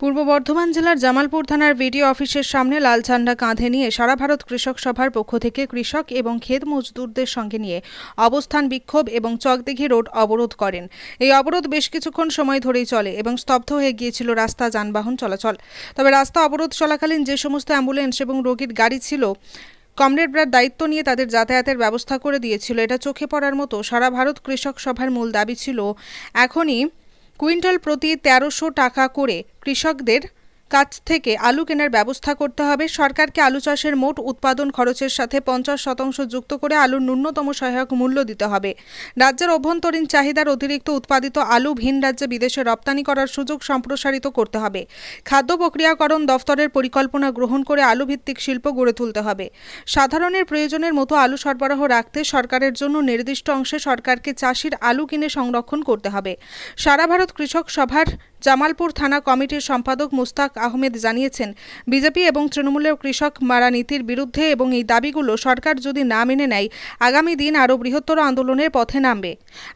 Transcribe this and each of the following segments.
পূর্ব বর্ধমান জেলার জামালপুর থানার ভিডিও অফিসের সামনে লাল ঝান্ডা কাঁধে নিয়ে সারা ভারত কৃষক সভার পক্ষ থেকে কৃষক এবং ক্ষেত মজদুরদের সঙ্গে নিয়ে অবস্থান বিক্ষোভ এবং চকদিঘি রোড অবরোধ করেন। এই অবরোধ বেশ কিছুক্ষণ সময় ধরেই চলে এবং স্তব্ধ হয়ে গিয়েছিল রাস্তা যানবাহন চলাচল। তবে রাস্তা অবরোধ চলাকালীন যে সমস্ত অ্যাম্বুলেন্স এবং রোগীর গাড়ি ছিল কমরেডরা দায়িত্ব নিয়ে তাদের যাতায়াতের ব্যবস্থা করে দিয়েছিল। এটা চোখে পড়ার মতো সারা ভারত কৃষক সভার মূল দাবি ছিল, এখনই কুইন্টাল প্রতি তেরোশো টাকা করে কৃষকদের কাছ থেকে আলু কেনার ব্যবস্থা করতে হবে। সরকারকে আলু চাষের মোট উৎপাদন খরচের সাথে পঞ্চাশ শতাংশ যুক্ত করে আলুর ন্যূনতম সহায়ক মূল্য দিতে হবে। রাজ্যের অভ্যন্তরীণ চাহিদার অতিরিক্ত উৎপাদিত আলু ভিন রাজ্যে বিদেশে রপ্তানি করার সুযোগ সম্প্রসারিত করতে হবে। খাদ্য প্রক্রিয়াকরণ দফতরের পরিকল্পনা গ্রহণ করে আলু ভিত্তিক শিল্প গড়ে তুলতে হবে। সাধারণের প্রয়োজনের মতো আলু সরবরাহ রাখতে সরকারের জন্য নির্দিষ্ট অংশে সরকারকে চাষির আলু কিনে সংরক্ষণ করতে হবে। সারা ভারত কৃষক সভার জামালপুর থানা কমিটির সম্পাদক মুস্তাক আহমেদ জানিয়েছেন, বিজেপি এবং তৃণমূলের কৃষক মারা নীতির বিরুদ্ধে এবং এই দাবিগুলো সরকার যদি না মেনে নেয়, আগামী দিন আরও বৃহত্তর আন্দোলনের পথে নামবে।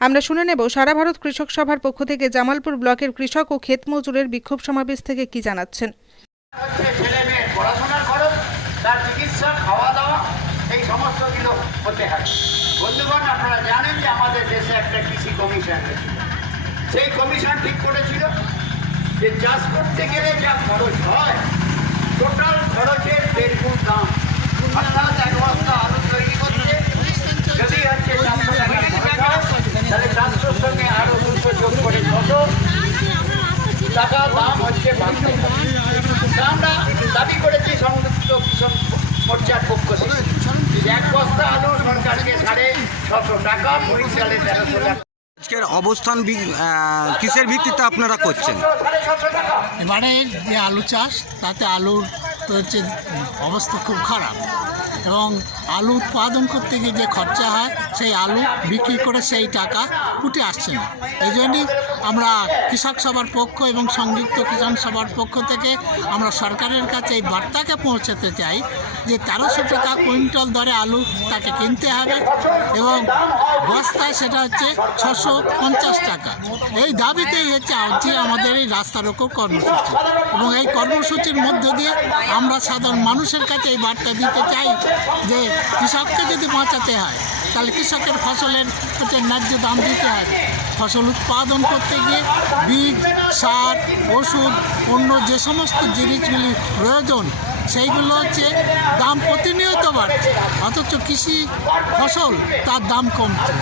আমরা শুনে নেব, সারা ভারত কৃষক সভার পক্ষ থেকে জামালপুর ব্লকের কৃষক ও ক্ষেত মজুরের বিক্ষোভ সমাবেশ থেকে কি জানাচ্ছেন? বন্ধুগণ, আপনারা জানেন যে আমাদের দেশে একটা কৃষি কমিশন সেই কমিশন ঠিক করেছিল। যে চাষ করতে গেলে যা খরচ হয় টোটাল খরচের দেড় গুণ দাম বস্তা হচ্ছে দুশো করে টাকা দাম হচ্ছে দাবি করেছি পক্ষ এক বস্তা আলু সরকারকে সাড়ে ছশো টাকা বরিশালে তেরোশো টাকা। আজকের অবস্থান কিসের ভিত্তিতে আপনারা করছেন? এবারে যে আলু চাষ, তাতে আলুর তো হচ্ছে অবস্থা খুব খারাপ। এবং আলু উৎপাদন করতে গিয়ে যে খরচা হয় সেই আলু বিক্রি করে সেই টাকা উঠে আসছে না। এই জন্যই আমরা কৃষক সভার পক্ষ এবং সংযুক্ত কিষাণ সভার পক্ষ থেকে আমরা সরকারের কাছে এই বার্তাকে পৌঁছাতে চাই যে তেরোশো টাকা কুইন্টাল দরে আলু তাকে কিনতে হবে এবং বস্তায় সেটা হচ্ছে ছশো পঞ্চাশ টাকা। এই দাবিতেই হচ্ছে আজকে আমাদের এই রাস্তা রোকো কর্মসূচি এবং এই কর্মসূচির মধ্য দিয়ে আমরা সাধারণ মানুষের কাছে এই বার্তা দিতে চাই যে কৃষককে যদি বাঁচাতে হয়, তাহলে কৃষকের ফসলের হচ্ছে ন্যায্য দাম দিতে হয় ফসল উৎপাদন করতে গিয়ে বীজ, সার, ওষুধ, অন্য যে সমস্ত জিনিসগুলি প্রয়োজন, সেইগুলো হচ্ছে দাম প্রতিনিয়ত বাড়ছে। অথচ কৃষি ফসল তার দাম কমছে।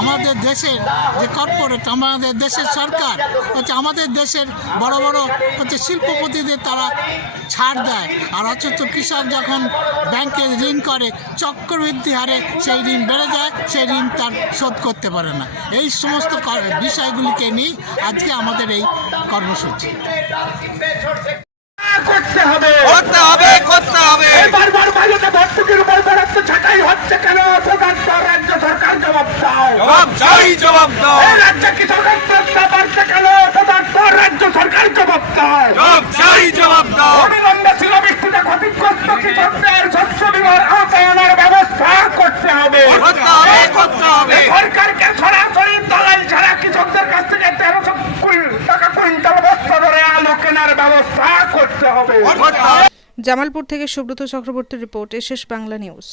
আমাদের দেশের যে কর্পোরেট আমাদের দেশের সরকার হচ্ছে আমাদের দেশের বড় বড় হচ্ছে শিল্পপতিদের তারা ছাড় দেয়। আর অথচ কৃষক যখন ব্যাংকে ঋণ করে চক্রবৃদ্ধি হারে সেই ঋণ বেড়ে যায় সেই ঋণ তার শোধ করতে পারে না। এই সমস্ত বিষয়গুলিকে নিয়ে আজকে আমাদের এই কর্মসূচি। করতে হবে। করতে হবে করতে হবে। বারবার বাজেটে ভর্তুকির উপর বরাদ্দ ছাঁটাই হচ্ছে কেন? জবাব চাই জবাব দাও। এই রাজ্যে কৃষকের প্রশ্ন বাড়ছে কেন প্রধান রাজ্য সরকার জবাব দাও জবাব চাই জবাব দাও। অবিলম্বে শিলাবৃষ্টিতে ক্ষতিগ্রস্ত কৃষকদের শস্য বিমার ব্যবস্থা করতে হবে। করতে হবে করতে হবে। সরকারকে সরাসরি দলাল ছাড়া কৃষকদের কাছ থেকে তেরোশো টাকা কুইন্টাল বস্তা ধরে আলু কেনার ব্যবস্থা করতে হবে। করতে হবে। জামালপুর থেকে সুব্রত চক্রবর্তীর রিপোর্ট এশেষ বাংলা নিউজ।